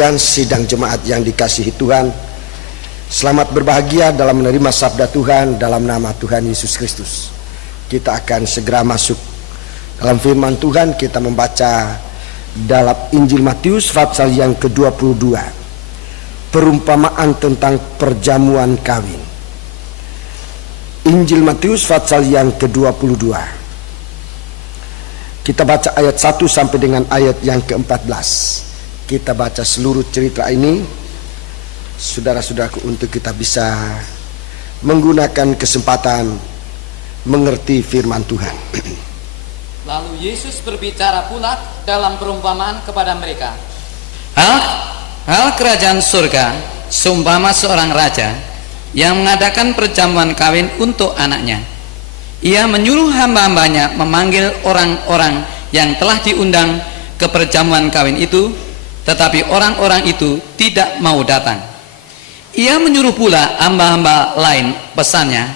sekalian, sidang jemaat yang dikasihi Tuhan, selamat berbahagia dalam menerima sabda Tuhan dalam nama Tuhan Yesus Kristus. Kita akan segera masuk dalam firman Tuhan. Kita membaca dalam Injil Matius pasal yang ke-22, perumpamaan tentang perjamuan kawin. Injil Matius pasal yang ke-22. Kita baca ayat 1 sampai dengan ayat yang ke-14. Kita baca seluruh cerita ini, saudara-saudaraku, untuk kita bisa menggunakan kesempatan mengerti firman Tuhan. Lalu Yesus berbicara pula dalam perumpamaan kepada mereka. Hal kerajaan surga seumpama seorang raja yang mengadakan perjamuan kawin untuk anaknya. Ia menyuruh hamba-hambanya memanggil orang-orang yang telah diundang ke perjamuan kawin itu, tetapi orang-orang itu tidak mau datang. Ia menyuruh pula hamba-hamba lain, pesannya,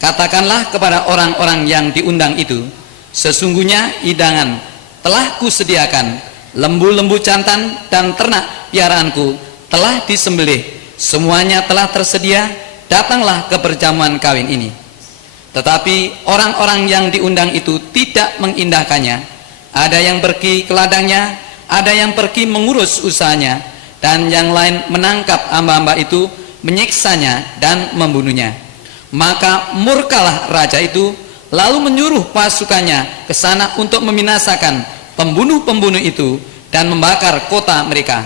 katakanlah kepada orang-orang yang diundang itu, sesungguhnya hidangan telah kusediakan, lembu-lembu jantan dan ternak piaraanku telah disembelih, semuanya telah tersedia, datanglah ke perjamuan kawin ini. Tetapi orang-orang yang diundang itu tidak mengindahkannya. Ada yang pergi ke ladangnya, ada yang pergi mengurus usahanya, dan yang lain menangkap hamba-hamba itu, menyiksanya dan membunuhnya. Maka murkalah raja itu, lalu menyuruh pasukannya ke sana untuk membinasakan pembunuh-pembunuh itu dan membakar kota mereka.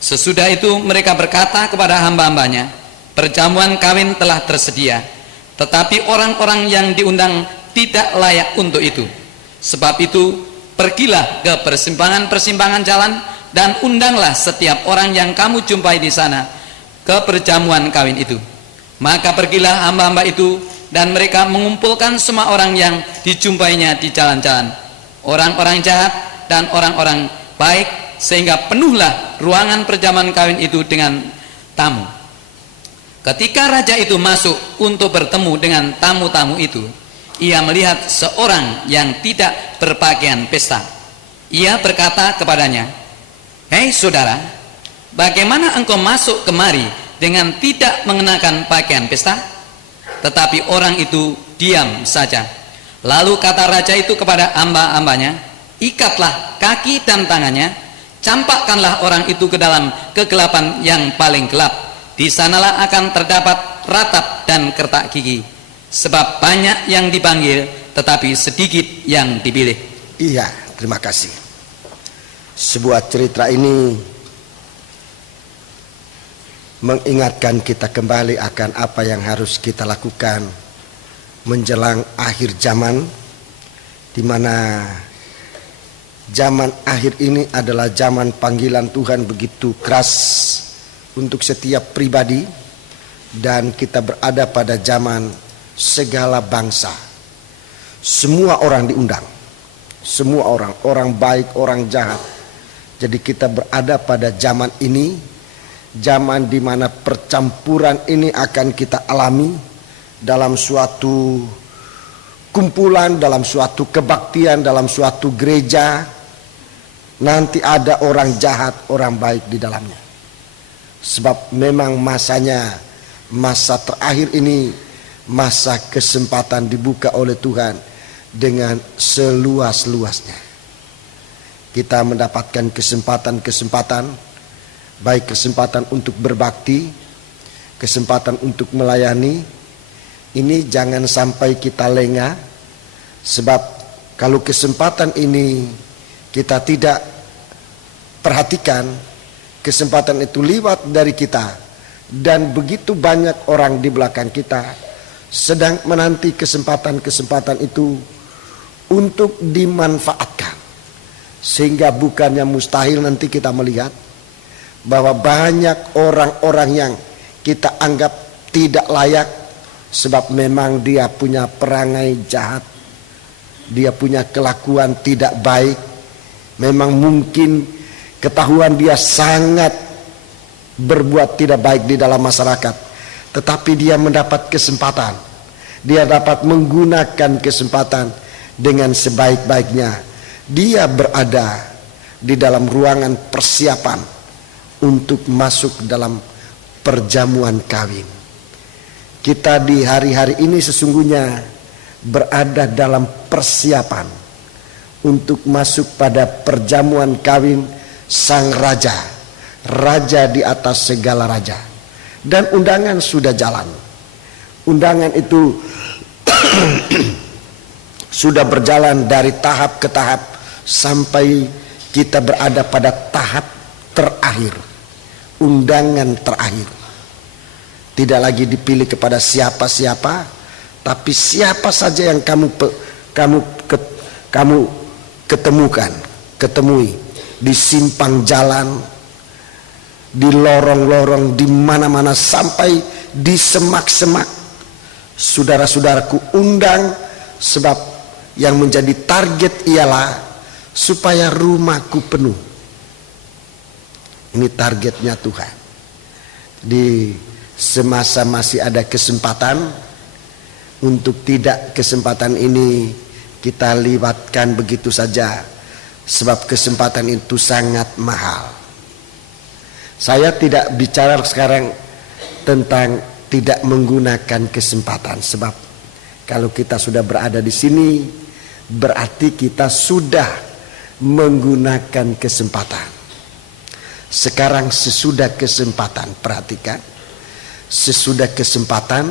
Sesudah itu mereka berkata kepada hamba-hambanya, perjamuan kawin telah tersedia, tetapi orang-orang yang diundang tidak layak untuk itu. Sebab itu pergilah ke persimpangan-persimpangan jalan dan undanglah setiap orang yang kamu jumpai di sana ke perjamuan kawin itu. Maka pergilah hamba-hamba itu, dan mereka mengumpulkan semua orang yang dijumpainya di jalan-jalan, orang-orang jahat dan orang-orang baik, sehingga penuhlah ruangan perjamuan kawin itu dengan tamu. Ketika raja itu masuk untuk bertemu dengan tamu-tamu itu, ia melihat seorang yang tidak berpakaian pesta. Ia berkata kepadanya, "Hei saudara, bagaimana engkau masuk kemari dengan tidak mengenakan pakaian pesta?" Tetapi orang itu diam saja. Lalu kata raja itu kepada hamba-hambanya, "Ikatlah kaki dan tangannya, campakkanlah orang itu ke dalam kegelapan yang paling gelap. Di sanalah akan terdapat ratap dan kertak gigi. Sebab banyak yang dipanggil, tetapi sedikit yang dipilih." Iya, terima kasih. Sebuah cerita ini mengingatkan kita kembali akan apa yang harus kita lakukan menjelang akhir zaman, di mana zaman akhir ini adalah zaman panggilan Tuhan begitu keras untuk setiap pribadi, dan kita berada pada zaman segala bangsa. Semua orang diundang, semua orang baik, orang jahat. Jadi kita berada pada zaman ini, zaman di mana percampuran ini akan kita alami dalam suatu kumpulan, dalam suatu kebaktian, dalam suatu gereja. Nanti ada orang jahat, orang baik di dalamnya. Sebab memang masanya, masa terakhir ini, masa kesempatan dibuka oleh Tuhan dengan seluas-luasnya. Kita mendapatkan kesempatan-kesempatan, baik kesempatan untuk berbakti, kesempatan untuk melayani. Ini jangan sampai kita lengah, sebab kalau kesempatan ini kita tidak perhatikan, kesempatan itu lewat dari kita, dan begitu banyak orang di belakang kita sedang menanti kesempatan-kesempatan itu untuk dimanfaatkan. Sehingga bukannya mustahil nanti kita melihat bahwa banyak orang-orang yang kita anggap tidak layak, sebab memang dia punya perangai jahat, dia punya kelakuan tidak baik. Memang mungkin ketahuan dia sangat berbuat tidak baik di dalam masyarakat, tetapi dia mendapat kesempatan, dia dapat menggunakan kesempatan dengan sebaik-baiknya. Dia berada di dalam ruangan persiapan untuk masuk dalam perjamuan kawin. Kita di hari-hari ini sesungguhnya berada dalam persiapan untuk masuk pada perjamuan kawin sang raja, raja di atas segala raja. Dan undangan sudah jalan. Undangan itu sudah berjalan dari tahap ke tahap sampai kita berada pada tahap terakhir, undangan terakhir. Tidak lagi dipilih kepada siapa-siapa, tapi siapa saja yang kamu ketemui di simpang jalan, di lorong-lorong, di mana-mana, sampai di semak-semak. Saudara-saudaraku undang, sebab yang menjadi target ialah supaya rumahku penuh. Ini targetnya Tuhan. Di semasa masih ada kesempatan, untuk tidak kesempatan ini kita lewatkan begitu saja, sebab kesempatan itu sangat mahal. Saya tidak bicara sekarang tentang tidak menggunakan kesempatan, sebab kalau kita sudah berada di sini berarti kita sudah menggunakan kesempatan. Sekarang sesudah kesempatan, perhatikan, sesudah kesempatan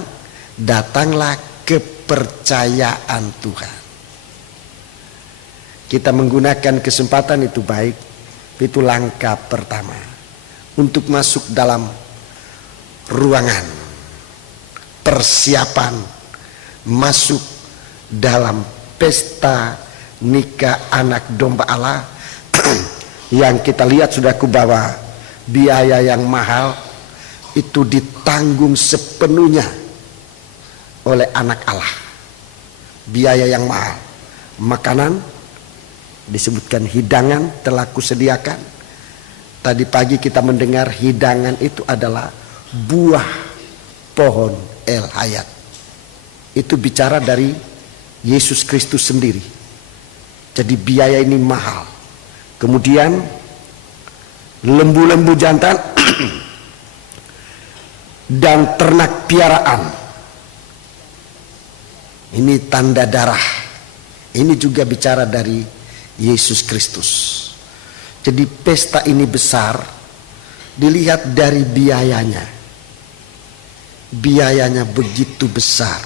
datanglah kepercayaan Tuhan. Kita menggunakan kesempatan itu baik, itu langkah pertama untuk masuk dalam ruangan persiapan masuk dalam pesta nikah anak domba Allah yang kita lihat sudah bahwa biaya yang mahal itu ditanggung sepenuhnya oleh anak Allah. Biaya yang mahal, makanan disebutkan, hidangan telah kusediakan. Tadi pagi kita mendengar hidangan itu adalah buah pohon El Hayat. Itu bicara dari Yesus Kristus sendiri. Jadi biaya ini mahal. Kemudian lembu-lembu jantan dan ternak piaraan. Ini tanda darah. Ini juga bicara dari Yesus Kristus. Jadi pesta ini besar dilihat dari biayanya. Biayanya begitu besar,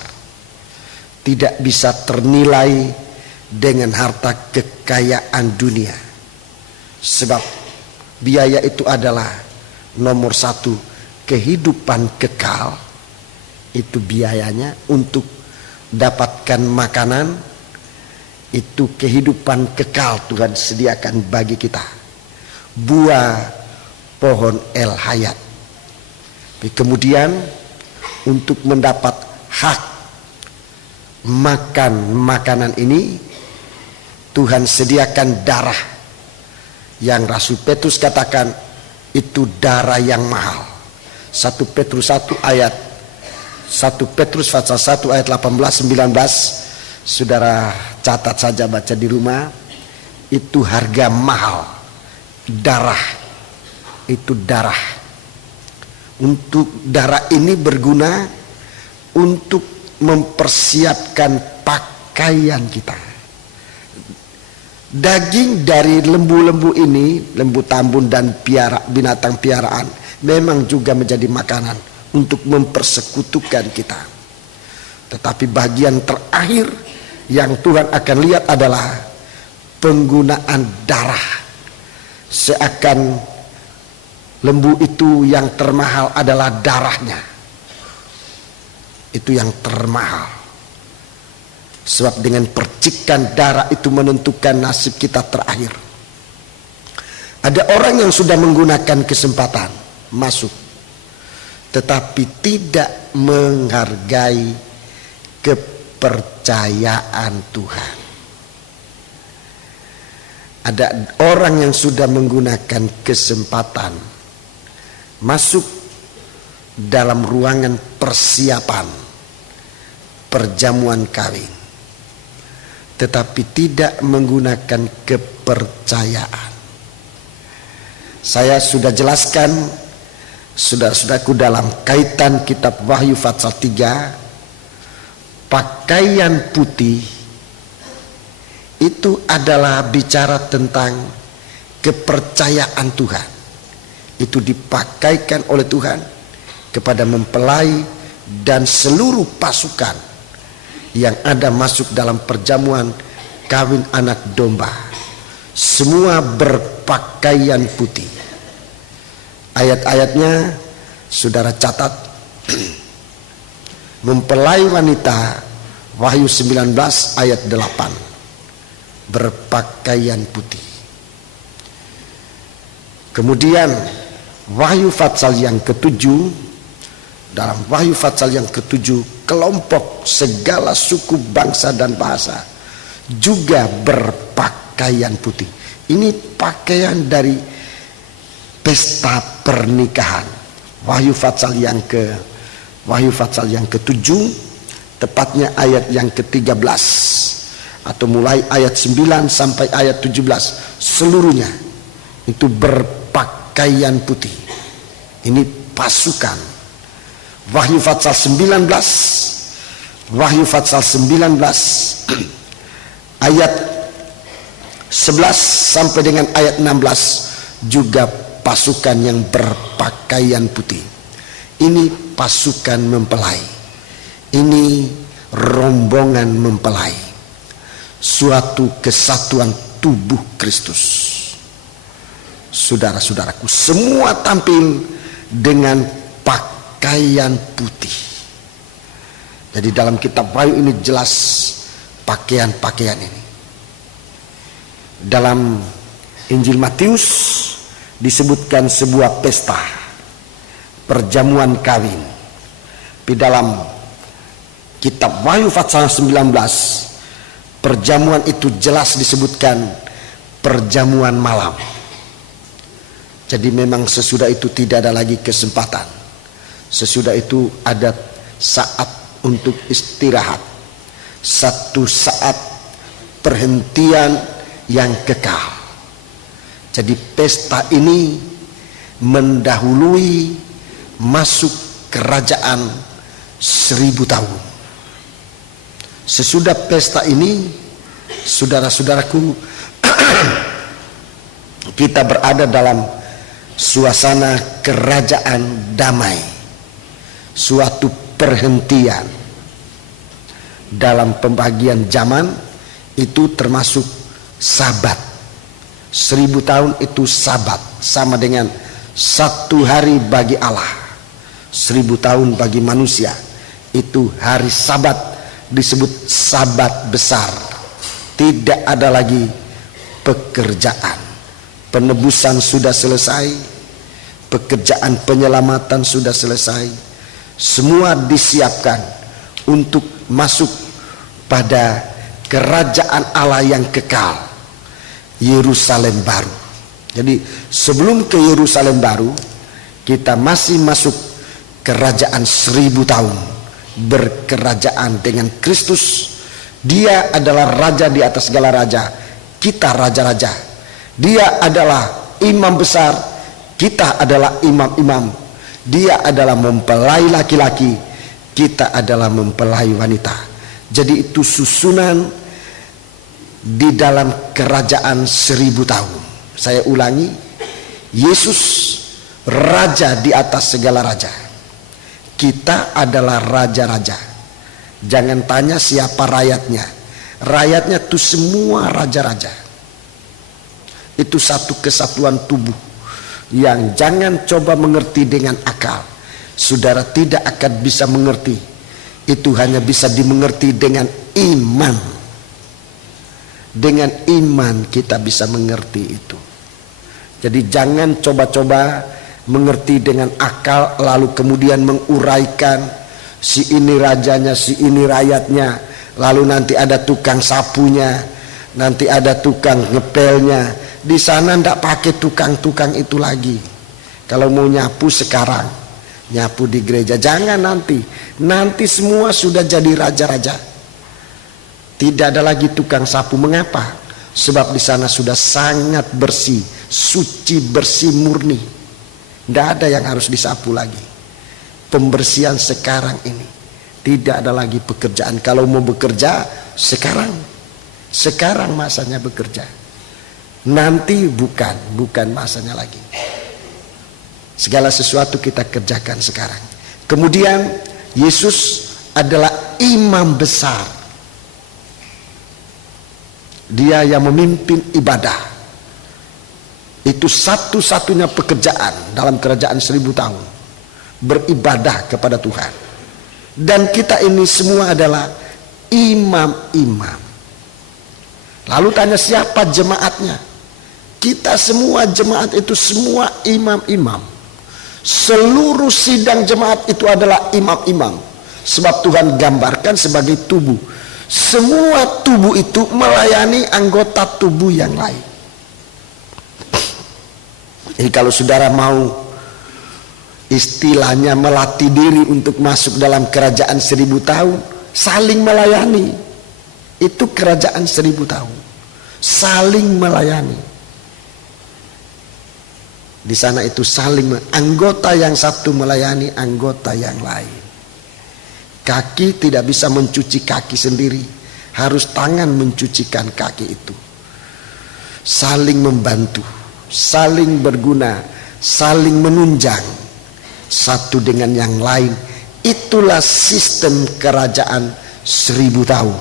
tidak bisa ternilai dengan harta kekayaan dunia. Sebab biaya itu adalah nomor satu, kehidupan kekal. Itu biayanya. Untuk dapatkan makanan, itu kehidupan kekal Tuhan sediakan bagi kita. Buah pohon El Hayat. Kemudian untuk mendapat hak makan makanan ini, Tuhan sediakan darah yang Rasul Petrus katakan itu darah yang mahal. 1 Petrus 1 ayat 1 Petrus pasal 1 ayat 18-19, saudara catat saja, baca di rumah. Itu harga mahal. Darah, itu darah. Untuk darah ini berguna untuk mempersiapkan pakaian kita. Daging dari lembu-lembu ini, lembu tambun dan binatang piaraan, memang juga menjadi makanan untuk mempersekutukan kita. Tetapi bagian terakhir yang Tuhan akan lihat adalah penggunaan darah. Seakan lembu itu yang termahal adalah darahnya. Itu yang termahal. Sebab dengan percikan darah itu menentukan nasib kita terakhir. Ada orang yang sudah menggunakan kesempatan masuk, tetapi tidak menghargai kepercayaan Tuhan. Ada orang yang sudah menggunakan kesempatan masuk dalam ruangan persiapan perjamuan kawin, tetapi tidak menggunakan kepercayaan. Saya sudah jelaskan saudara-saudaraku dalam kaitan kitab Wahyu pasal 3, pakaian putih itu adalah bicara tentang kepercayaan Tuhan. Itu dipakaikan oleh Tuhan kepada mempelai dan seluruh pasukan yang ada masuk dalam perjamuan kawin anak domba. Semua berpakaian putih. Ayat-ayatnya saudara catat. Mempelai wanita, Wahyu 19 ayat 8, berpakaian putih. Kemudian Wahyu pasal yang ke-7, dalam Wahyu pasal yang ke-7, kelompok segala suku, bangsa dan bahasa juga berpakaian putih. Ini pakaian dari pesta pernikahan. Wahyu pasal yang ke-7, tepatnya ayat yang ke-13 atau mulai ayat 9 sampai ayat 17, seluruhnya itu berpakaian putih. Ini pasukan. Wahyu pasal 19 ayat 11 sampai dengan ayat 16 juga pasukan yang berpakaian putih. Ini pasukan mempelai. Ini rombongan mempelai. Suatu kesatuan tubuh Kristus. Saudara-saudaraku, semua tampil dengan pakaian putih. Jadi dalam kitab Wahyu ini jelas pakaian-pakaian ini. Dalam Injil Matius disebutkan sebuah pesta perjamuan kawin. Di dalam kitab Wahyu pasal 19, perjamuan itu jelas disebutkan perjamuan malam. Jadi memang sesudah itu tidak ada lagi kesempatan. Sesudah itu ada saat untuk istirahat. Satu saat perhentian yang kekal. Jadi pesta ini mendahului masuk kerajaan 1000 tahun. Sesudah pesta ini, saudara-saudaraku, kita berada dalam suasana kerajaan damai, suatu perhentian. Dalam pembagian zaman itu termasuk sabat. 1000 tahun itu sabat, sama dengan 1 hari bagi Allah. 1000 tahun bagi manusia itu hari sabat, disebut sabat besar. Tidak ada lagi pekerjaan. Penebusan sudah selesai, pekerjaan penyelamatan sudah selesai. Semua disiapkan untuk masuk pada kerajaan Allah yang kekal, Yerusalem baru. Jadi sebelum ke Yerusalem baru, kita masih masuk kerajaan 1000 tahun, berkerajaan dengan Kristus. Dia adalah raja di atas segala raja, kita raja-raja. Dia adalah imam besar, kita adalah imam-imam. Dia adalah mempelai laki-laki, kita adalah mempelai wanita. Jadi itu susunan di dalam kerajaan 1000 tahun. Saya ulangi, Yesus raja di atas segala raja. Kita adalah raja-raja. Jangan tanya siapa rakyatnya. Rakyatnya itu semua raja-raja. Itu satu kesatuan tubuh yang jangan coba mengerti dengan akal. Saudara tidak akan bisa mengerti. Itu hanya bisa dimengerti dengan iman. Dengan iman kita bisa mengerti itu. Jadi jangan coba-coba mengerti dengan akal lalu kemudian menguraikan si ini rajanya, si ini rakyatnya, lalu nanti ada tukang sapunya, nanti ada tukang ngepelnya. Di sana ndak pakai tukang-tukang itu lagi. Kalau mau nyapu sekarang, nyapu di gereja. Jangan nanti semua sudah jadi raja-raja. Tidak ada lagi tukang sapu. Mengapa? Sebab di sana sudah sangat bersih, suci, bersih, murni. Tidak ada yang harus disapu lagi. Pembersihan sekarang ini, tidak ada lagi pekerjaan. Kalau mau bekerja sekarang masanya bekerja. Nanti bukan masanya lagi. Segala sesuatu kita kerjakan sekarang. Kemudian Yesus adalah imam besar. Dia yang memimpin ibadah. Itu satu-satunya pekerjaan dalam kerajaan 1000 tahun. Beribadah kepada Tuhan. Dan kita ini semua adalah imam-imam. Lalu tanya siapa jemaatnya? Kita semua jemaat itu semua imam-imam. Seluruh sidang jemaat itu adalah imam-imam. Sebab Tuhan gambarkan sebagai tubuh. Semua tubuh itu melayani anggota tubuh yang lain. Jadi kalau saudara mau istilahnya melatih diri untuk masuk dalam kerajaan 1000 tahun, saling melayani. Itu kerajaan 1000 tahun. Saling melayani. Di sana itu anggota yang satu melayani anggota yang lain. Kaki tidak bisa mencuci kaki sendiri, harus tangan mencucikan kaki itu. Saling membantu, saling berguna, saling menunjang satu dengan yang lain. Itulah sistem kerajaan 1000 tahun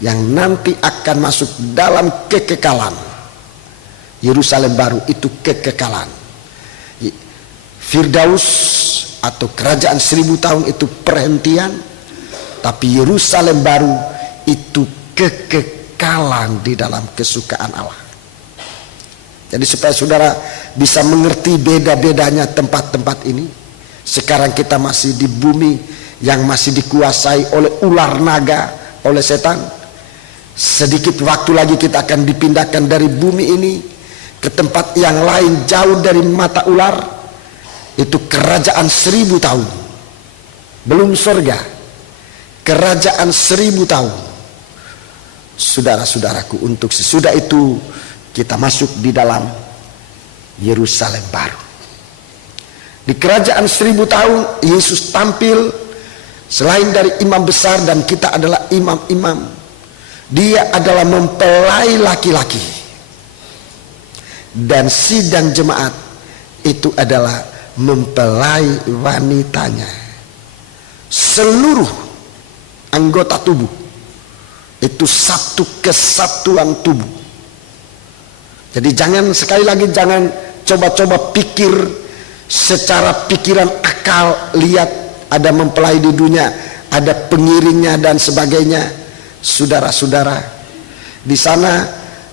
yang nanti akan masuk dalam kekekalan. Yerusalem baru itu kekekalan. Firdaus atau kerajaan 1000 tahun itu perhentian. Tapi Yerusalem baru itu kekekalan di dalam kesukaan Allah. Jadi supaya saudara bisa mengerti beda-bedanya tempat-tempat ini. Sekarang kita masih di bumi yang masih dikuasai oleh ular naga, oleh setan. Sedikit waktu lagi kita akan dipindahkan dari bumi ini ke tempat yang lain jauh dari mata ular. Itu kerajaan 1000 tahun. Belum surga. Kerajaan 1000 tahun. Saudara-saudaraku, untuk sesudah itu kita masuk di dalam Yerusalem baru. Di kerajaan 1000 tahun Yesus tampil selain dari imam besar, dan kita adalah imam-imam. Dia adalah mempelai laki-laki. Dan sidang jemaat itu adalah mempelai wanitanya. Seluruh anggota tubuh itu satu kesatuan tubuh. Jadi sekali lagi jangan coba-coba pikir secara pikiran akal, lihat ada mempelai di dunia, ada pengiringnya dan sebagainya. Saudara-saudara, di sana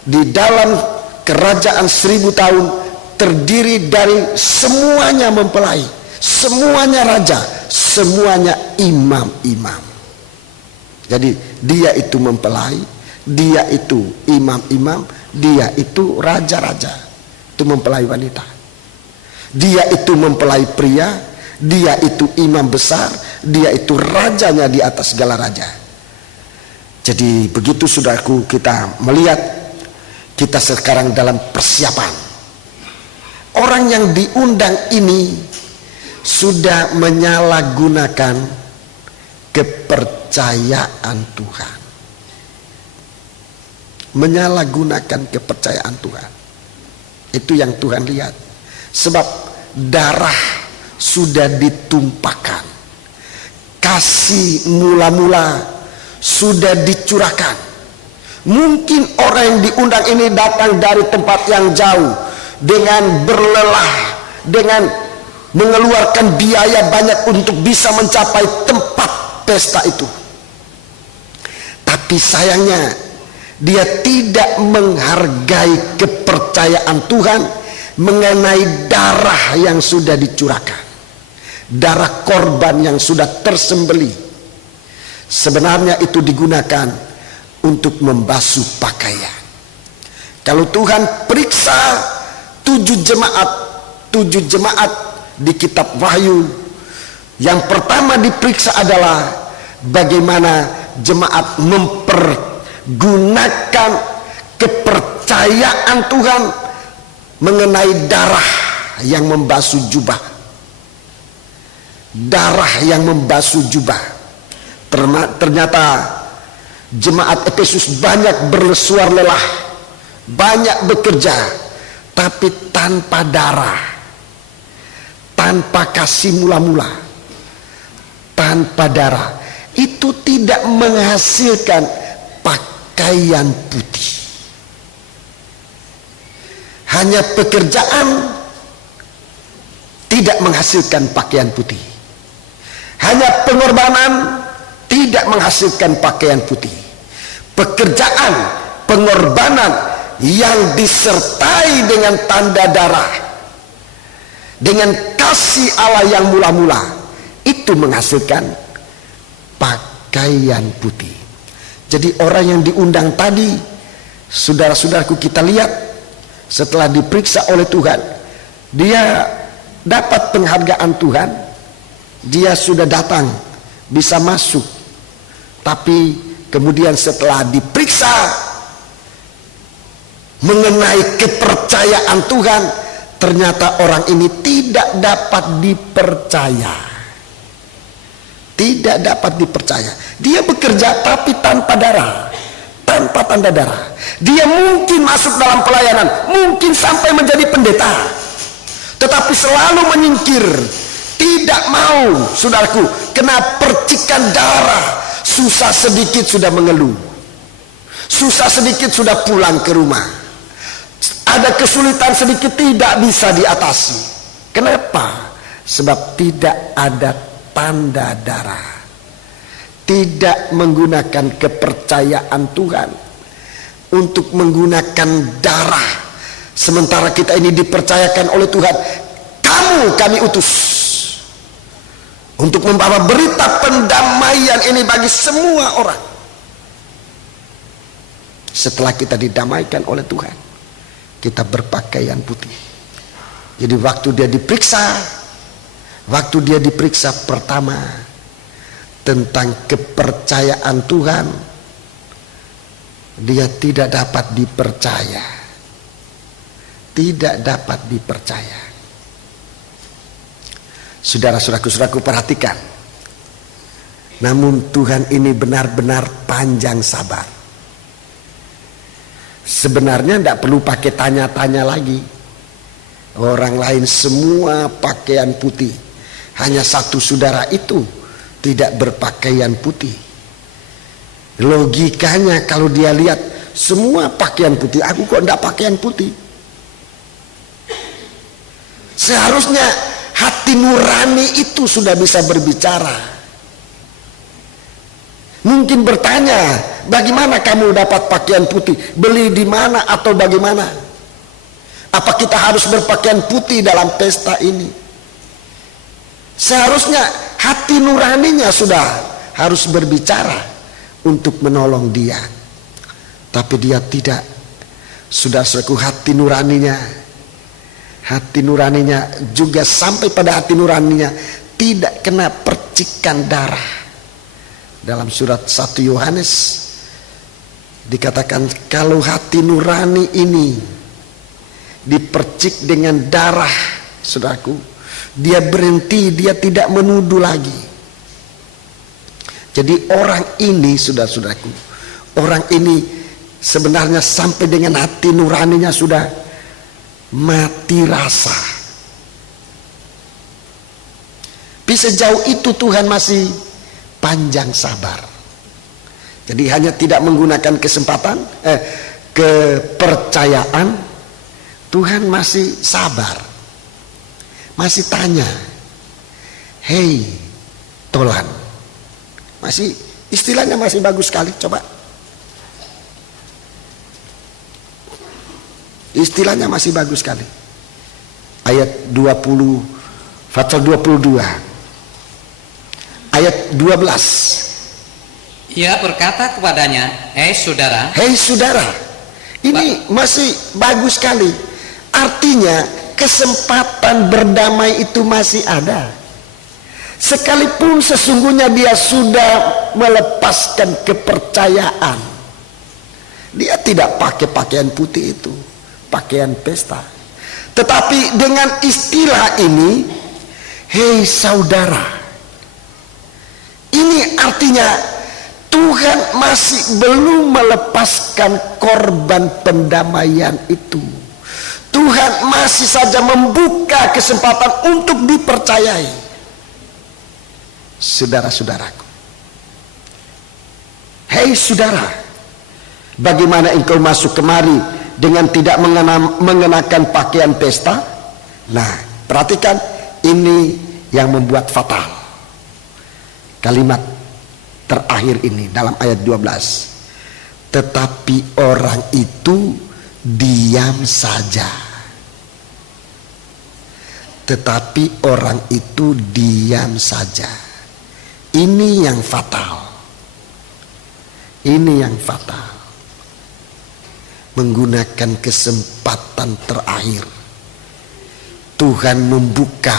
di dalam kerajaan 1000 tahun terdiri dari semuanya mempelai, semuanya raja, semuanya imam-imam. Jadi dia itu mempelai, dia itu imam-imam, dia itu raja-raja, itu mempelai wanita. Dia itu mempelai pria, dia itu imam besar, dia itu rajanya di atas segala raja. Jadi begitu saudaraku, kita melihat kita sekarang dalam persiapan. Orang yang diundang ini sudah menyalahgunakan kepercayaan Tuhan. Menyalahgunakan kepercayaan Tuhan. Itu yang Tuhan lihat. Sebab darah sudah ditumpahkan. Kasih mula-mula sudah dicurahkan. Mungkin orang yang diundang ini datang dari tempat yang jauh dengan berlelah, dengan mengeluarkan biaya banyak untuk bisa mencapai tempat pesta itu. Tapi sayangnya dia tidak menghargai kepercayaan Tuhan mengenai darah yang sudah dicurahkan, darah korban yang sudah tersembelih. Sebenarnya itu digunakan untuk membasuh pakaian. Kalau Tuhan periksa 7 jemaat di kitab Wahyu, yang pertama diperiksa adalah bagaimana jemaat mempergunakan kepercayaan kepercayaan Tuhan mengenai darah yang membasuh jubah. Darah yang membasuh jubah. Ternyata jemaat Efesus banyak bersuar lelah, banyak bekerja, tapi tanpa darah, tanpa kasih mula-mula, tanpa darah, itu tidak menghasilkan pakaian putih. Hanya pekerjaan tidak menghasilkan pakaian putih. Hanya pengorbanan tidak menghasilkan pakaian putih. Pekerjaan, pengorbanan yang disertai dengan tanda darah, dengan kasih Allah yang mula-mula, itu menghasilkan pakaian putih. Jadi orang yang diundang tadi, saudara-saudaraku, kita lihat setelah diperiksa oleh Tuhan, dia dapat penghargaan Tuhan, dia sudah datang, bisa masuk. Tapi kemudian setelah diperiksa mengenai kepercayaan Tuhan, ternyata orang ini tidak dapat dipercaya. Tidak dapat dipercaya. Dia bekerja tapi tanpa darah, tanpa tanda darah. Dia mungkin masuk dalam pelayanan, mungkin sampai menjadi pendeta, tetapi selalu menyingkir, tidak mau, saudaraku, kena percikan darah. Susah sedikit sudah mengeluh, susah sedikit sudah pulang ke rumah, ada kesulitan sedikit tidak bisa diatasi. Kenapa? Sebab tidak ada tanda darah, tidak menggunakan kepercayaan Tuhan untuk menggunakan darah. Sementara kita ini dipercayakan oleh Tuhan, kami utus untuk membawa berita pendamaian ini bagi semua orang. Setelah kita didamaikan oleh Tuhan, kita berpakaian putih. Jadi waktu dia diperiksa pertama tentang kepercayaan Tuhan, dia tidak dapat dipercaya. Tidak dapat dipercaya. Saudara-saudaraku, perhatikan. Namun Tuhan ini benar-benar panjang sabar. Sebenarnya tidak perlu pakai tanya-tanya lagi. Orang lain semua pakaian putih, hanya satu saudara itu tidak berpakaian putih. Logikanya kalau dia lihat semua pakaian putih, aku kok tidak pakaian putih? Seharusnya hati nurani itu sudah bisa berbicara. Mungkin bertanya, bagaimana kamu dapat pakaian putih? Beli di mana atau bagaimana? Apa kita harus berpakaian putih dalam pesta ini? Seharusnya hati nuraninya sudah harus berbicara untuk menolong dia. Tapi dia tidak. Saudara-saudaraku, hati nuraninya juga sampai pada hati nuraninya tidak kena percikan darah. Dalam surat 1 Yohanes dikatakan, kalau hati nurani ini dipercik dengan darah, saudaraku, dia berhenti, dia tidak menuduh lagi. Jadi orang ini, saudara-saudaraku, orang ini sebenarnya sampai dengan hati nuraninya sudah mati rasa. Bisa jauh itu Tuhan masih panjang sabar. Jadi hanya tidak menggunakan kepercayaan, Tuhan masih sabar, masih tanya, hei Tolan, masih istilahnya masih bagus sekali. Coba istilahnya masih bagus sekali. Ayat 20, Fatsal 22, ayat 12. Ia berkata kepadanya, hei saudara. Ini masih bagus sekali. Artinya kesempatan berdamai itu masih ada. Sekalipun sesungguhnya dia sudah melepaskan kepercayaan, Dia tidak pakai pakaian putih itu, pakaian pesta. Tetapi dengan istilah ini, hei saudara, ini artinya Tuhan masih belum melepaskan korban pendamaian itu. Tuhan masih saja membuka kesempatan untuk dipercayai. Saudara-saudaraku, hei saudara, bagaimana engkau masuk kemari dengan tidak mengenakan pakaian pesta? Nah, perhatikan, ini yang membuat fatal. Kalimat terakhir ini dalam ayat 12. Tetapi orang itu diam saja. Tetapi orang itu diam saja. Ini yang fatal. Ini yang fatal. Menggunakan kesempatan terakhir, Tuhan membuka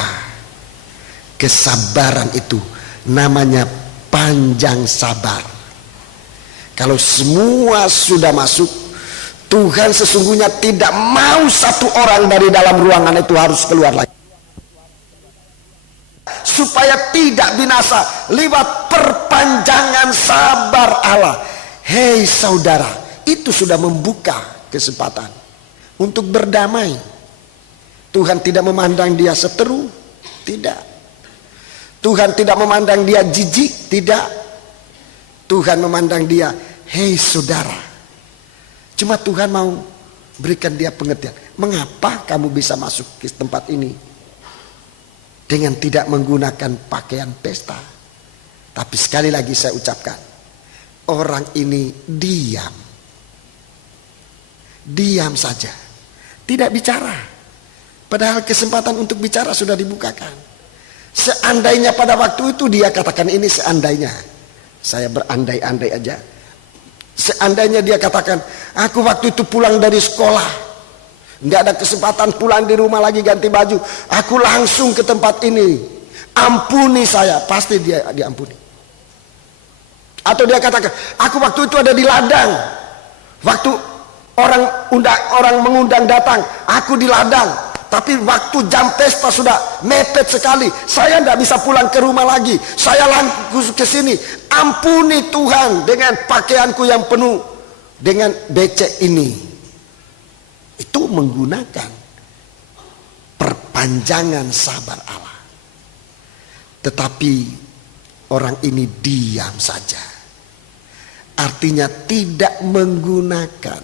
kesabaran itu. Namanya panjang sabar. Kalau semua sudah masuk, Tuhan sesungguhnya tidak mau satu orang dari dalam ruangan itu harus keluar lagi, supaya tidak binasa lewat perpanjangan sabar Allah. Hei saudara, itu sudah membuka kesempatan untuk berdamai. Tuhan tidak memandang dia seteru, tidak. Tuhan tidak memandang dia jijik, tidak. Tuhan memandang dia, hei saudara. Cuma Tuhan mau berikan dia pengertian. Mengapa kamu bisa masuk ke tempat ini dengan tidak menggunakan pakaian pesta? Tapi sekali lagi saya ucapkan, orang ini diam. Diam saja, tidak bicara. Padahal kesempatan untuk bicara sudah dibukakan. Seandainya pada waktu itu dia katakan, ini seandainya, saya berandai-andai aja. Seandainya dia katakan, aku waktu itu pulang dari sekolah, nggak ada kesempatan pulang di rumah lagi ganti baju, aku langsung ke tempat ini, ampuni saya, pasti dia diampuni. Atau dia katakan, aku waktu itu ada di ladang, waktu orang mengundang datang, aku di ladang. Tapi waktu jam pesta sudah mepet sekali, saya tidak bisa pulang ke rumah lagi. Saya langsung ke sini. Ampuni Tuhan dengan pakaianku yang penuh dengan becek ini. Itu menggunakan perpanjangan sabar Allah. Tetapi orang ini diam saja. Artinya tidak menggunakan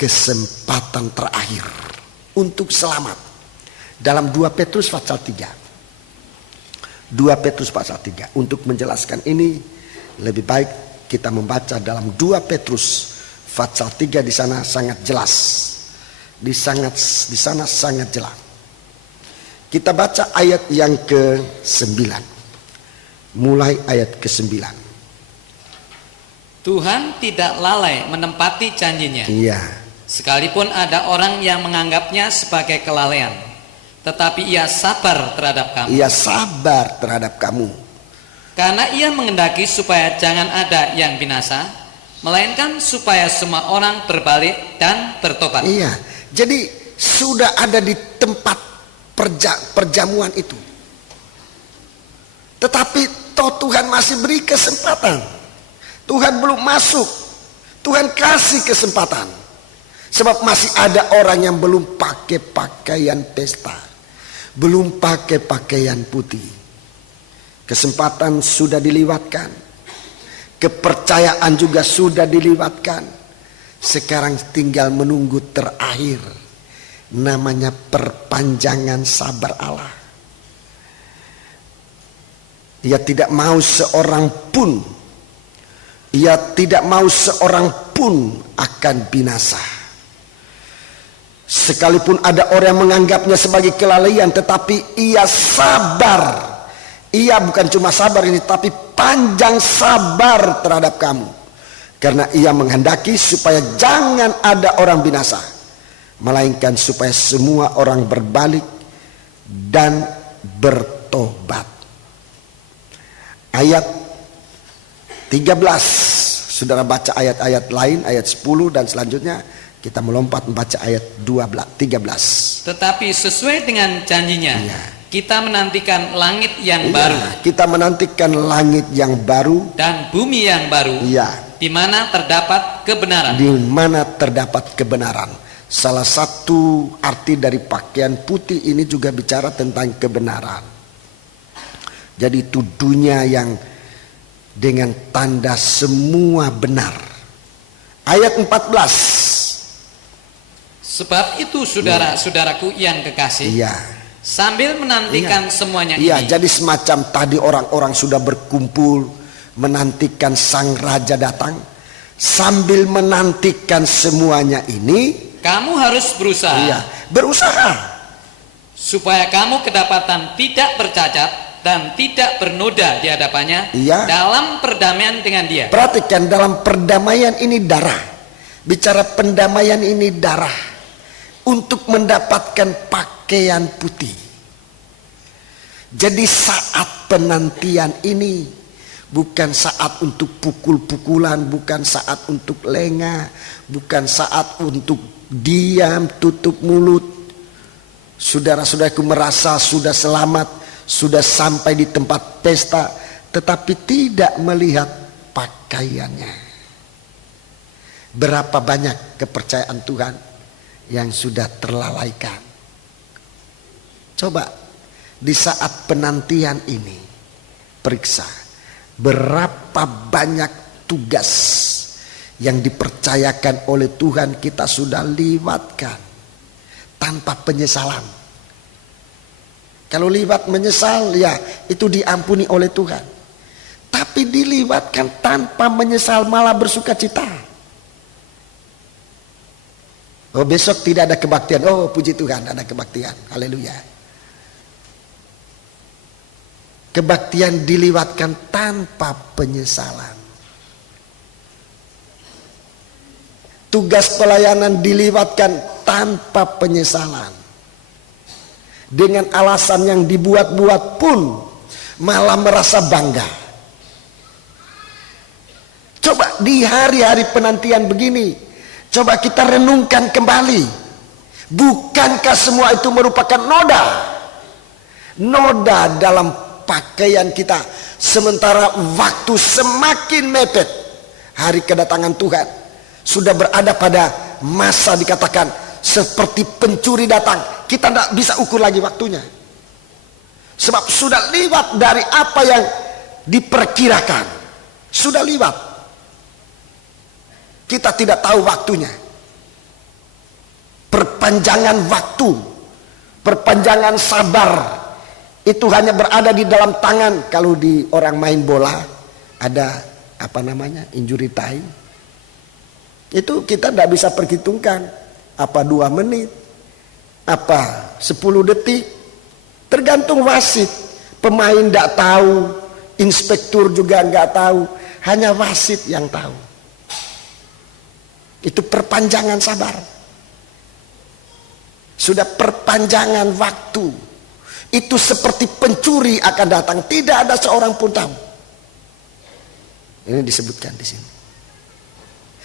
kesempatan terakhir untuk selamat. Dalam 2 Petrus pasal 3. 2 Petrus pasal 3. Untuk menjelaskan ini lebih baik kita membaca dalam 2 Petrus pasal 3, di sana sangat jelas. Di sana sangat jelas. Kita baca ayat yang ke-9. Mulai ayat ke-9. Tuhan tidak lalai menempati janjinya. Iya. Sekalipun ada orang yang menganggapnya sebagai kelalaian, tetapi ia sabar terhadap kamu. Ia sabar terhadap kamu. Karena ia mengendaki supaya jangan ada yang binasa, melainkan supaya semua orang berbalik dan bertobat. Iya. Jadi sudah ada di tempat perjamuan itu. Tetapi toh Tuhan masih beri kesempatan. Tuhan belum masuk. Tuhan kasih kesempatan. Sebab masih ada orang yang belum pakai pakaian pesta, belum pakai pakaian putih. Kesempatan sudah dilewatkan, kepercayaan juga sudah dilewatkan. Sekarang tinggal menunggu terakhir, namanya perpanjangan sabar Allah. Ia tidak mau seorang pun, ia tidak mau seorang pun akan binasa. Sekalipun ada orang yang menganggapnya sebagai kelalaian, tetapi ia sabar. Ia bukan cuma sabar ini, tapi panjang sabar terhadap kamu. Karena ia menghendaki supaya jangan ada orang binasa, melainkan supaya semua orang berbalik dan bertobat. Ayat 13 saudara baca ayat-ayat lain, ayat 10 dan selanjutnya, kita melompat membaca ayat 13. Tetapi sesuai dengan janjinya, Iya. kita menantikan langit yang Iya, baru kita menantikan langit yang baru, dan bumi yang baru, iya, di mana terdapat kebenaran. di mana terdapat kebenaran. Salah satu arti dari pakaian putih ini juga bicara tentang kebenaran. Jadi itu dunia yang dengan tanda semua benar. Ayat 14. Sebab itu saudara-saudaraku yang kekasih, Iya. sambil menantikan semuanya Iya, ini, jadi semacam tadi orang-orang sudah berkumpul menantikan sang raja datang. Sambil menantikan semuanya ini, kamu harus berusaha, iya, berusaha. supaya kamu kedapatan tidak bercacat dan tidak bernoda di hadapannya, Iya. dalam perdamaian dengan dia. Perhatikan, dalam perdamaian ini darah. Bicara pendamaian ini darah. Untuk mendapatkan pakaian putih. Jadi saat penantian ini bukan saat untuk pukul-pukulan, bukan saat untuk lengah, bukan saat untuk diam, tutup mulut. Saudara-saudaraku merasa sudah selamat, sudah sampai di tempat pesta, tetapi tidak melihat pakaiannya. Berapa banyak kepercayaan Tuhan yang sudah terlalaikan. Coba di saat penantian ini periksa berapa banyak tugas yang dipercayakan oleh Tuhan kita sudah lewatkan tanpa penyesalan. Kalau liwat menyesal, ya itu diampuni oleh Tuhan. Tapi diliwatkan tanpa menyesal, malah bersuka cita. Oh, besok tidak ada kebaktian. Oh, puji Tuhan, ada kebaktian. Haleluya. Kebaktian diliwatkan tanpa penyesalan. Tugas pelayanan diliwatkan tanpa penyesalan. Dengan alasan yang dibuat-buat pun malah merasa bangga. Coba di hari-hari penantian begini, coba kita renungkan kembali. Bukankah semua itu merupakan noda? Noda dalam pakaian kita. Sementara waktu semakin mepet, hari kedatangan Tuhan sudah berada pada masa dikatakan seperti pencuri datang. Kita tidak bisa ukur lagi waktunya. Sebab sudah lewat dari apa yang diperkirakan. Sudah lewat. Kita tidak tahu waktunya. Perpanjangan waktu, perpanjangan sabar, itu hanya berada di dalam tangan. Kalau di orang main bola ada apa namanya, injury time, itu kita tidak bisa perhitungkan apa 2 menit, apa 10 detik, tergantung wasit. Pemain tidak tahu, inspektur juga nggak tahu, hanya wasit yang tahu. Itu perpanjangan sabar. Sudah perpanjangan waktu. Itu seperti pencuri akan datang, tidak ada seorang pun tahu. Ini disebutkan di sini.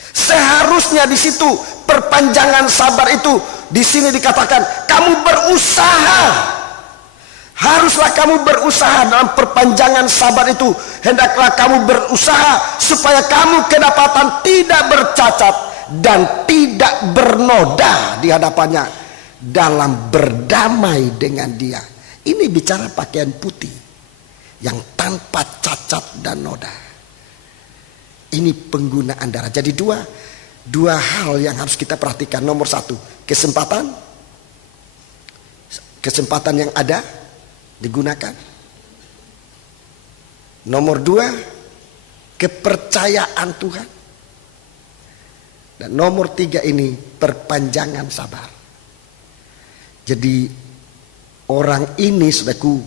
Seharusnya di situ perpanjangan sabar itu di sini dikatakan kamu berusaha. Haruslah kamu berusaha dalam perpanjangan sabar itu. Hendaklah kamu berusaha supaya kamu kedapatan tidak bercacat dan tidak bernoda di hadapannya dalam berdamai dengan dia. Ini bicara pakaian putih yang tanpa cacat dan noda. Ini penggunaan darah. Jadi dua hal yang harus kita perhatikan. Nomor 1, kesempatan yang ada digunakan. Nomor 2, kepercayaan Tuhan. Dan nomor 3 ini perpanjangan sabar. Jadi orang ini, saudaraku,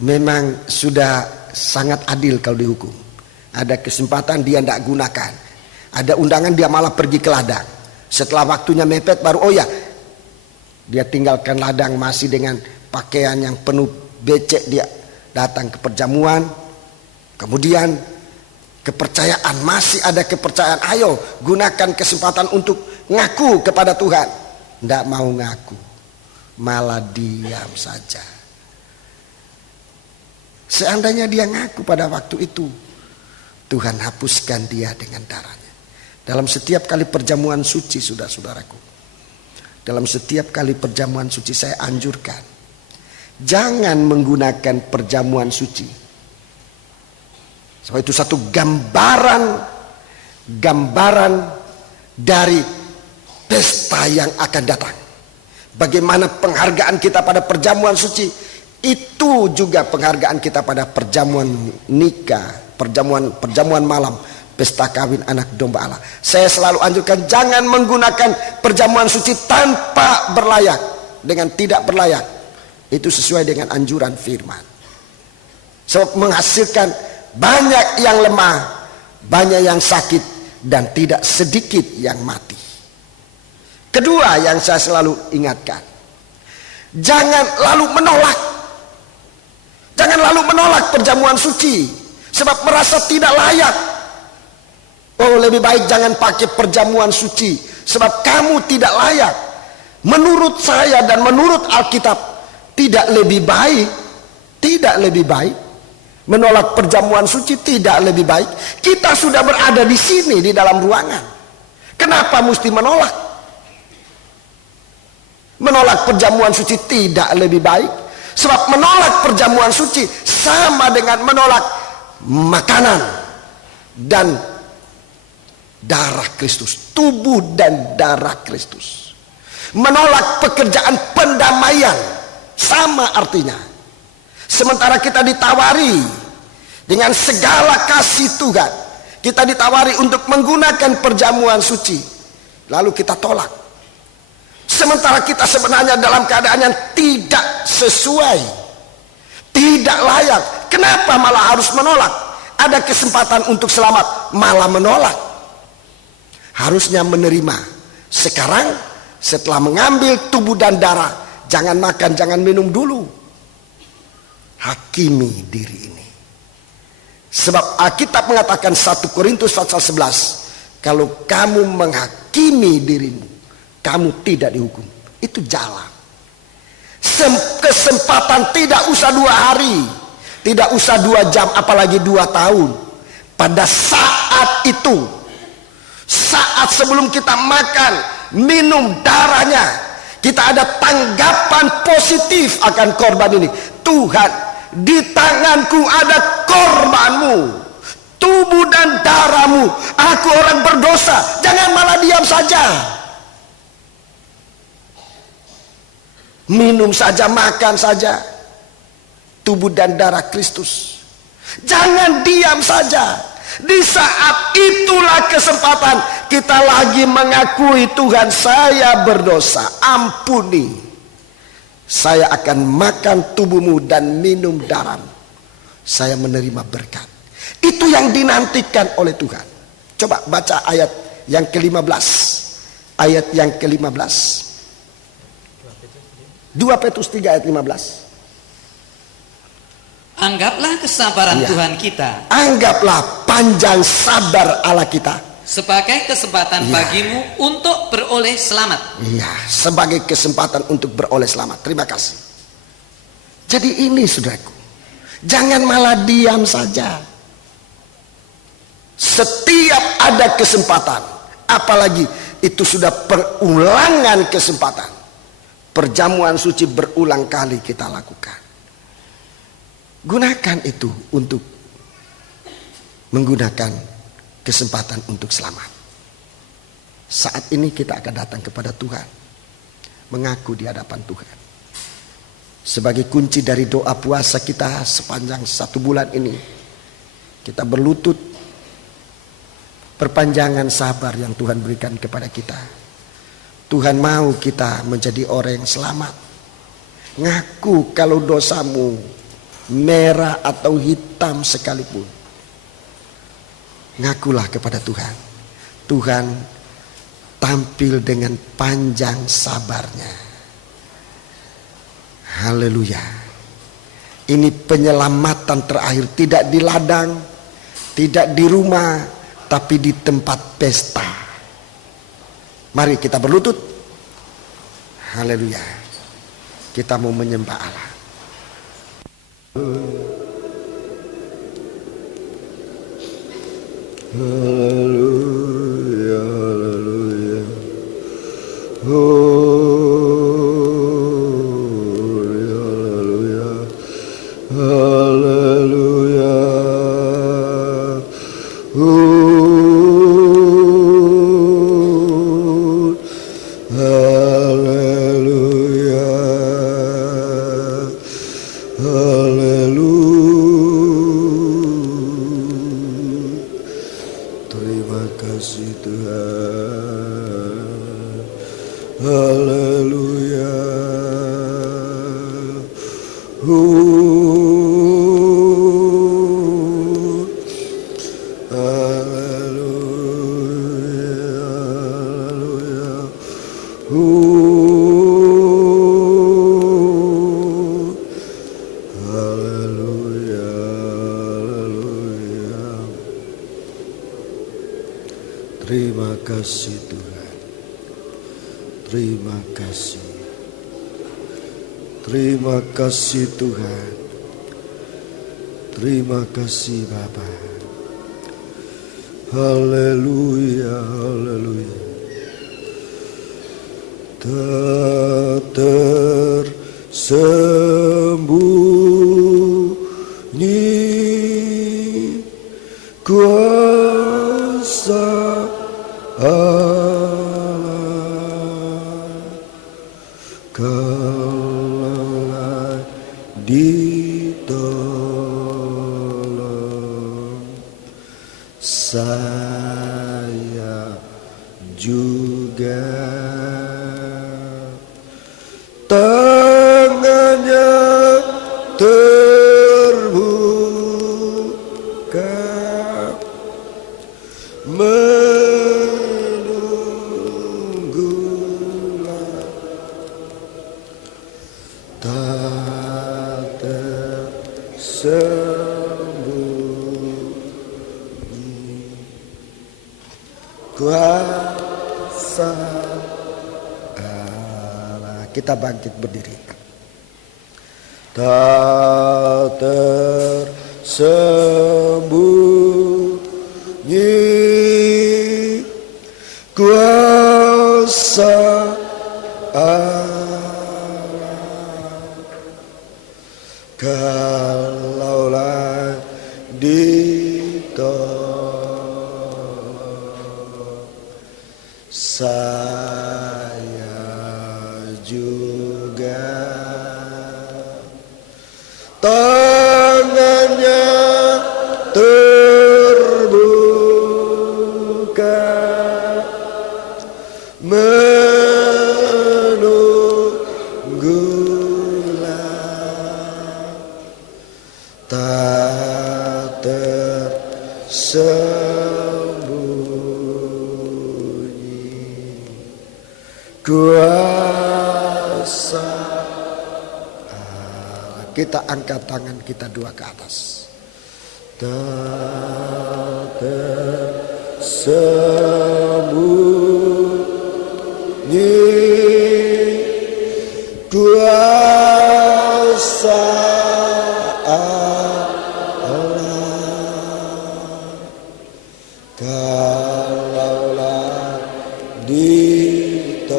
memang sudah sangat adil kalau dihukum. Ada kesempatan dia tidak gunakan. Ada undangan dia malah pergi ke ladang. Setelah waktunya mepet baru dia tinggalkan ladang masih dengan pakaian yang penuh becek, dia datang ke perjamuan. Kemudian kepercayaan, masih ada kepercayaan. Ayo gunakan kesempatan untuk ngaku kepada Tuhan. Tidak mau ngaku, malah diam saja. Seandainya dia ngaku pada waktu itu, Tuhan hapuskan dia dengan darahnya. Dalam setiap kali perjamuan suci, saudara-saudaraku, dalam setiap kali perjamuan suci saya anjurkan, jangan menggunakan perjamuan suci. Sebab itu satu gambaran dari pesta yang akan datang. Bagaimana penghargaan kita pada perjamuan suci, itu juga penghargaan kita pada perjamuan nikah, perjamuan malam, pesta kawin anak domba Allah. Saya selalu anjurkan jangan menggunakan perjamuan suci tanpa berlayak, dengan tidak berlayak. Itu sesuai dengan anjuran firman. Sebab menghasilkan banyak yang lemah, banyak yang sakit, dan tidak sedikit yang mati. Kedua yang saya selalu ingatkan, jangan lalu menolak. Jangan lalu menolak perjamuan suci sebab merasa tidak layak. Oh, lebih baik jangan pakai perjamuan suci sebab kamu tidak layak. Menurut saya dan menurut Alkitab, tidak lebih baik. Tidak lebih baik menolak perjamuan suci, tidak lebih baik. Kita sudah berada di sini di dalam ruangan. Kenapa mesti menolak? Menolak perjamuan suci tidak lebih baik. Sebab menolak perjamuan suci sama dengan menolak makanan dan darah Kristus, tubuh dan darah Kristus. Menolak pekerjaan pendamaian sama artinya. Sementara kita ditawari dengan segala kasih Tuhan, kita ditawari untuk menggunakan perjamuan suci, lalu kita tolak. Sementara kita sebenarnya dalam keadaan yang tidak sesuai, tidak layak. Kenapa malah harus menolak? Ada kesempatan untuk selamat, malah menolak. Harusnya menerima. Sekarang setelah mengambil tubuh dan darah, jangan makan, jangan minum dulu. Hakimi diri ini. Sebab Alkitab mengatakan 1 Korintus pasal 11, kalau kamu menghakimi dirimu, kamu tidak dihukum. Itu jalan. Kesempatan tidak usah 2 hari, tidak usah 2 jam, apalagi 2 tahun. Pada saat itu, saat sebelum kita makan, minum darahnya, kita ada tanggapan positif akan korban ini. Tuhan, di tanganku ada korbanmu, tubuh dan darahmu. Aku orang berdosa. Jangan malah diam saja. Minum saja, makan saja tubuh dan darah Kristus. Jangan diam saja. Di saat itulah kesempatan kita lagi mengakui, Tuhan, saya berdosa, ampuni. Saya akan makan tubuhmu dan minum darahmu. Saya menerima berkat. Itu yang dinantikan oleh Tuhan. Coba baca ayat yang ke-15. Ayat yang ke-15. 2 Petrus 3 ayat 15. Anggaplah kesabaran Ya. Tuhan kita Anggaplah panjang sabar Allah kita sebagai kesempatan bagimu untuk beroleh selamat. iya, sebagai kesempatan untuk beroleh selamat. Terima kasih. Jadi ini, saudaraku, jangan malah diam saja. Setiap ada kesempatan, apalagi itu sudah perulangan kesempatan. Perjamuan suci berulang kali kita lakukan. Gunakan itu untuk menggunakan kesempatan untuk selamat. Saat ini kita akan datang kepada Tuhan, mengaku di hadapan Tuhan. Sebagai kunci dari doa puasa kita sepanjang 1 bulan ini, kita berlutut perpanjangan sabar yang Tuhan berikan kepada kita. Tuhan mau kita menjadi orang yang selamat. Ngaku kalau dosamu merah atau hitam sekalipun. Ngakulah kepada Tuhan. Tuhan tampil dengan panjang sabarnya. Haleluya. Ini penyelamatan terakhir, tidak di ladang, tidak di rumah tapi di tempat pesta. Mari kita berlutut. Haleluya. Kita mau menyembah Allah. Haleluya, haleluya. Haleluya. Haleluya. Terima kasih Tuhan. Haleluya. Terima kasih Tuhan. Terima kasih. Terima kasih Tuhan. Terima kasih Bapa. Haleluya, haleluya. Tak tersembunyi kuasa Allah, kalaulah ditolong, saya juga tangannya terbuka menunggulah, tak tersembunyi kuasa Allah. Kita bangkit berdiri. Tak tersembunyi kuasa Allah, kalaulah ditolong, saya juga tangannya terbuka menunggulah, tak tersembunyi kuasa Allah. Kita angkat tangan kita dua ke atas. Tak tersembunyi kuasa Allah, kalaulah ditolong,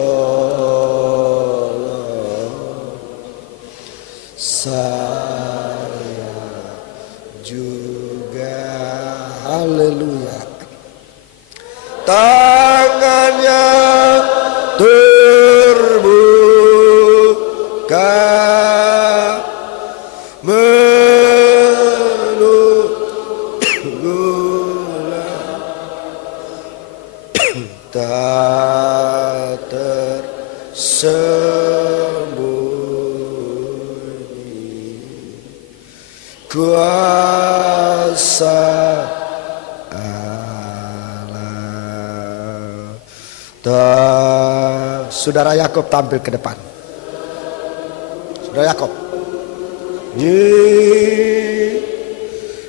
saya juga. Haleluya. Tangannya terbuka menunggulah, tak tersembunyi kuasa Allah. Saudara Yakob tampil ke depan. Saudara Yakob.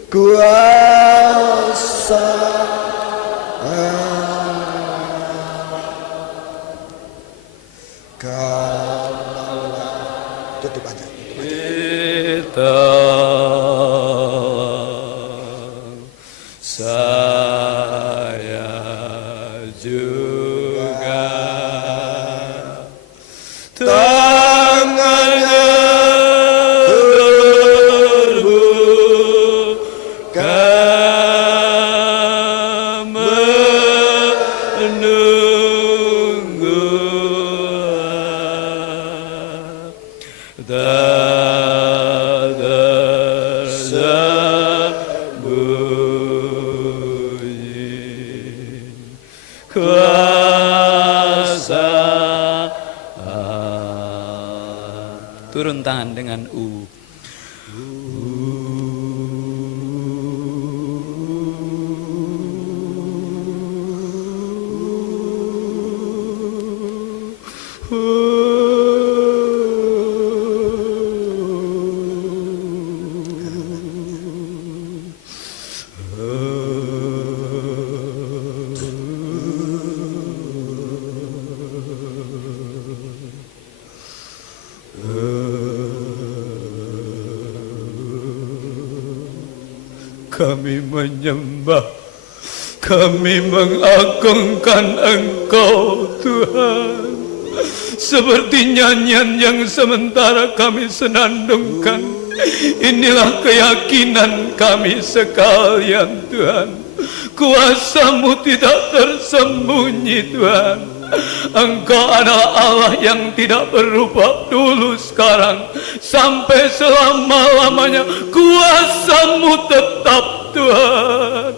Kuasa dengan U. Kami menyembah, kami mengagungkan Engkau Tuhan. Seperti nyanyian yang sementara kami senandungkan, inilah keyakinan kami sekalian Tuhan. Kuasa-Mu tidak tersembunyi Tuhan. Engkau adalah Allah yang tidak berubah dulu, sekarang, sampai selama-lamanya. Kuasa-Mu tetap Tuhan.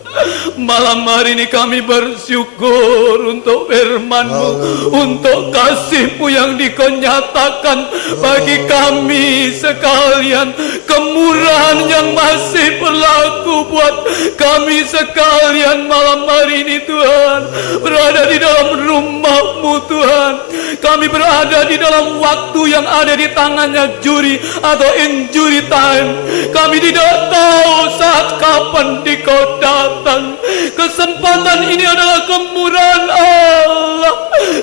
Malam hari ini kami bersyukur untuk firman-Mu, untuk kasih-Mu yang Dikau nyatakan bagi kami sekalian, kemurahan yang masih berlaku buat kami sekalian malam hari ini Tuhan. Berada di dalam rumah-Mu Tuhan, kami berada di dalam waktu yang ada di tangannya juri atau injury time. Kami tidak tahu saat kapan Dikau datang. Kesempatan ini adalah kemurahan Allah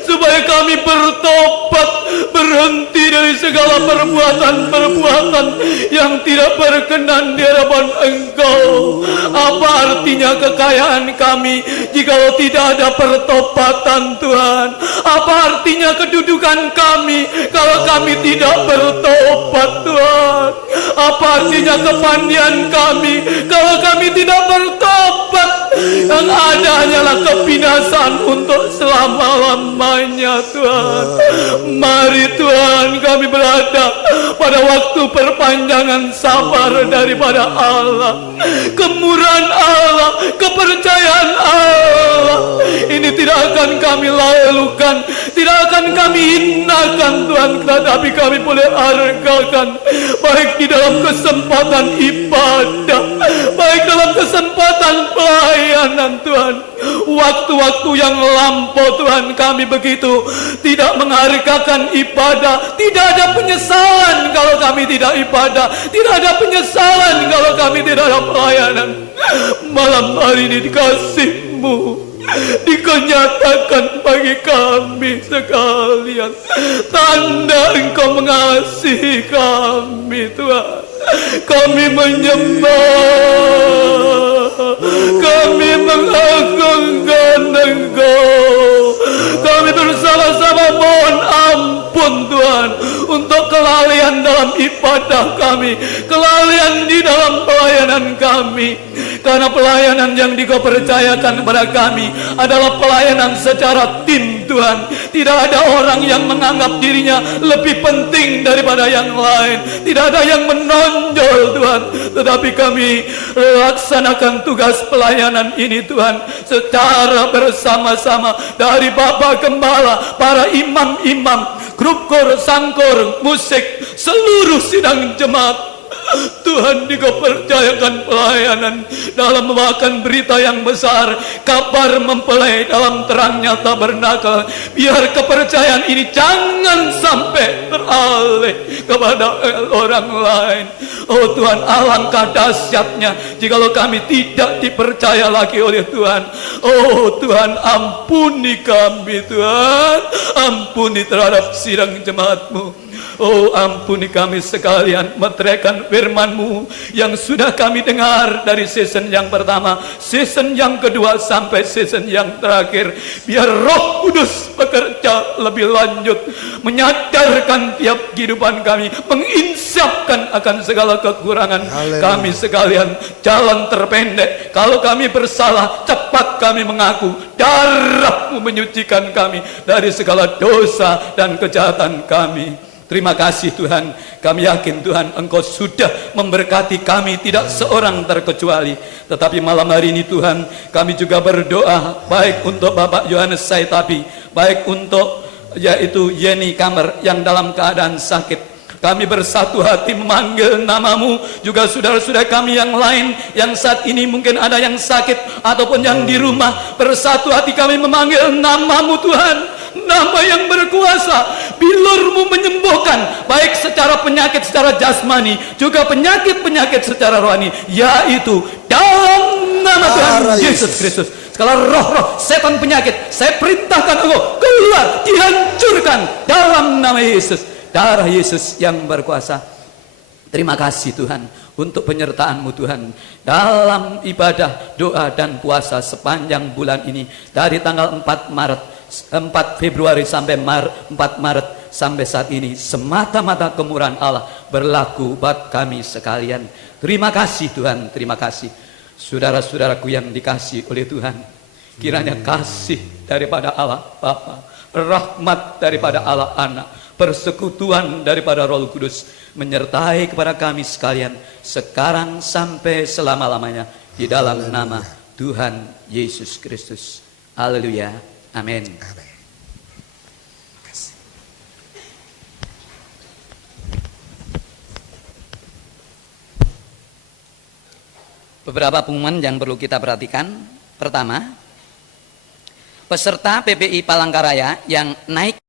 supaya kami bertobat, berhenti dari segala perbuatan-perbuatan yang tidak berkenan di hadapan Engkau. Apa artinya kekayaan kami jikalau tidak ada pertobatan Tuhan? Apa artinya kedudukan kami kalau kami tidak bertobat Tuhan? Apa artinya kepandian kami kalau kami tidak bertobat? Yang ada hanyalah kebinasaan untuk selama-lamanya Tuhan. Mari Tuhan, kami berada pada waktu perpanjangan sabar daripada Allah, kemurahan Allah, kepercayaan Allah. Ini tidak akan kami lalukan, tidak akan kami hinakan Tuhan, tetapi kami boleh hargakan, baik di dalam kesempatan ibadah, baik dalam kesempatan pelayanan Tuhan. Waktu-waktu yang lampau Tuhan, kami begitu tidak menghargakan ibadah. Tidak ada penyesalan kalau kami tidak ibadah, tidak ada penyesalan kalau kami tidak ada pelayanan. Malam hari ini kasih-Mu Dikau nyatakan bagi kami sekalian, tanda Engkau mengasihi kami Tuhan. Kami menyembah, kami mengagungkan Engkau. Kami bersama-sama mohon ampun Tuhan untuk kelalaian dalam ibadah kami, kelalaian di dalam pelayanan kami. Karena pelayanan yang Dikau percayakan kepada kami adalah pelayanan secara tim Tuhan. Tidak ada orang yang menganggap dirinya lebih penting daripada yang lain. Tidak ada yang menonjol Tuhan. Tetapi kami laksanakan tugas pelayanan ini Tuhan secara bersama-sama, dari Bapak Gembala, para imam-imam, grup kor, sangkor, musik, seluruh sidang jemaat. Tuhan, Dikau percayakan pelayanan dalam membawakan berita yang besar, kabar mempelai dalam terangnya tabernakel. Biar kepercayaan ini jangan sampai beralih kepada orang lain. Oh Tuhan, alangkah dahsyatnya jikalau kami tidak dipercaya lagi oleh Tuhan. Oh Tuhan, ampuni kami Tuhan, ampuni terhadap sidang jemaat-Mu. Oh ampuni kami sekalian, meteraikan firman-Mu yang sudah kami dengar dari season yang pertama, season yang kedua sampai season yang terakhir. Biar Roh Kudus bekerja lebih lanjut, menyadarkan tiap kehidupan kami, menginsapkan akan segala kekurangan kami sekalian. Jalan terpendek, kalau kami bersalah cepat kami mengaku, darah-Mu menyucikan kami dari segala dosa dan kejahatan kami. Terima kasih Tuhan, kami yakin Tuhan Engkau sudah memberkati kami tidak seorang terkecuali. Tetapi malam hari ini Tuhan, kami juga berdoa baik untuk Bapak Yohanes Saitapi, baik untuk yaitu Yeni Kamer yang dalam keadaan sakit. Kami bersatu hati memanggil namamu. Juga saudara-saudara kami yang lain yang saat ini mungkin ada yang sakit ataupun yang di rumah, bersatu hati kami memanggil namamu Tuhan. Nama yang berkuasa, bilurmu menyembuhkan baik secara penyakit secara jasmani, juga penyakit-penyakit secara rohani, yaitu dalam nama Tuhan Yesus Kristus. Segala roh-roh setan penyakit, saya perintahkan engkau keluar, dihancurkan dalam nama Yesus. Darah Yesus yang berkuasa. Terima kasih Tuhan untuk penyertaan-Mu Tuhan dalam ibadah, doa dan puasa sepanjang bulan ini, dari tanggal 4 Februari sampai 4 Maret sampai saat ini. Semata-mata kemurahan Allah berlaku buat kami sekalian. Terima kasih Tuhan, terima kasih. Saudara-saudaraku yang dikasih oleh Tuhan, kiranya kasih daripada Allah Bapa, rahmat daripada Allah Anak, persekutuan daripada Roh Kudus menyertai kepada kami sekalian sekarang sampai selama-lamanya, di dalam nama Tuhan Yesus Kristus. Haleluya. Amin. Beberapa pengumuman yang perlu kita perhatikan. Pertama, peserta PPI Palangkaraya yang naik